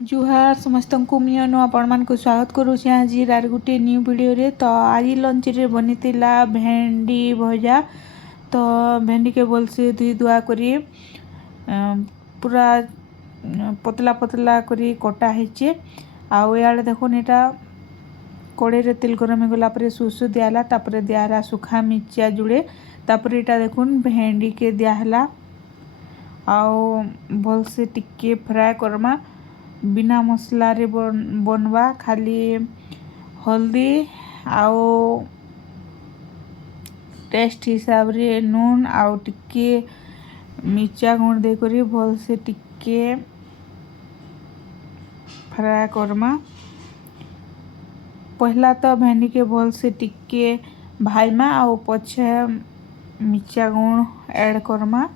जुहार समस्त को मुझे आपण मान को स्वागत करुँचे आज आर गोटे न्यू वीडियो रे। तो आज लंच रे बनी भेंडी भजा। तो भेंडी के बोल से धुई धुआ करी पूरा पतला पतला करी कटा है। आउ यार देखो एटा कड़े रे तेल गरम हो गला पर सुसु दियाला तापर दियाला सुखा मिर्चा जुड़े तापर एटा देखुन भेंडी के दियाला आउ भल से टिके फ्राए करमा बिना मसला रे बनवा खाली हल्दी आउ टेस्ट हिसाब रे नून आउ टिके मिर्चा गुण दे करी भल से टिके फ्राए करमा। पहला तो भेंडी के भल से टिके भाईमा आउ पछे मिर्चा गुण ऐड करमा।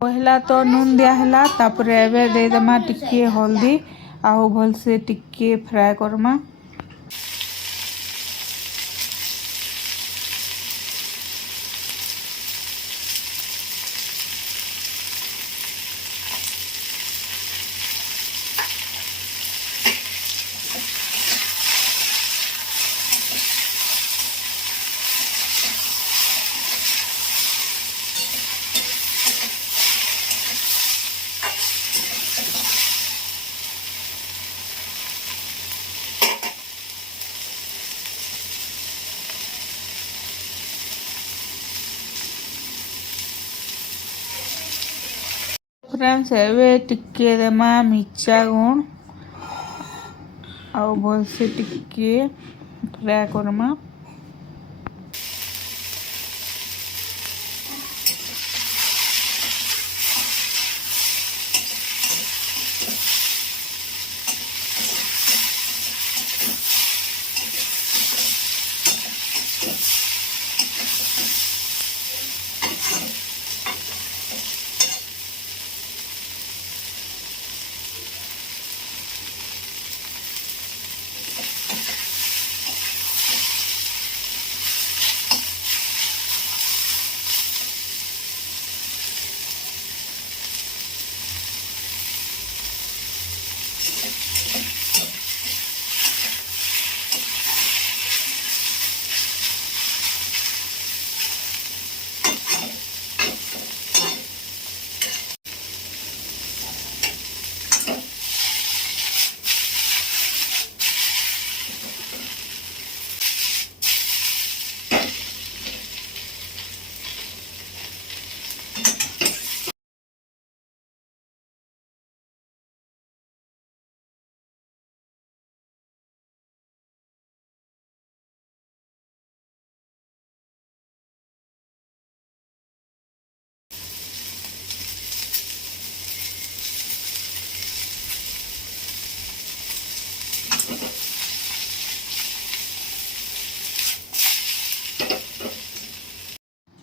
पहला तो नून दियाला तापर एबे दे दमा टिके हल्दी आउ भल से टिके फ्राए करमा। फ्रेंड्स एवे टिके देमा मिर्चा गुण आउ भलसे टिके फ्राए करमा।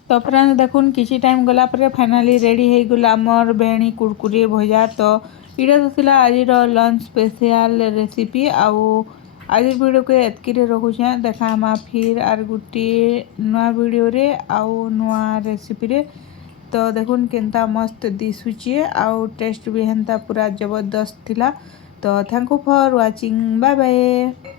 तो फ्रेंड्स देखुन किसी टाइम गला पर फाइनाली रेडी हो गला आमर भेणी कुरकुरे भजा। तो इटा तो थिला आज लंच स्पेशल रेसिपी आउ आज वीडियो को एतकी रखुछे। देखा फिर आर गुटी नुआ वीडियो रे आउ नुआ रेसिपी रे। तो देखुन केनता मस्त दिशुचे आउ टेस्ट भी हेन्ता पूरा जबरदस्त थिला। तो thank you for watching, bye bye.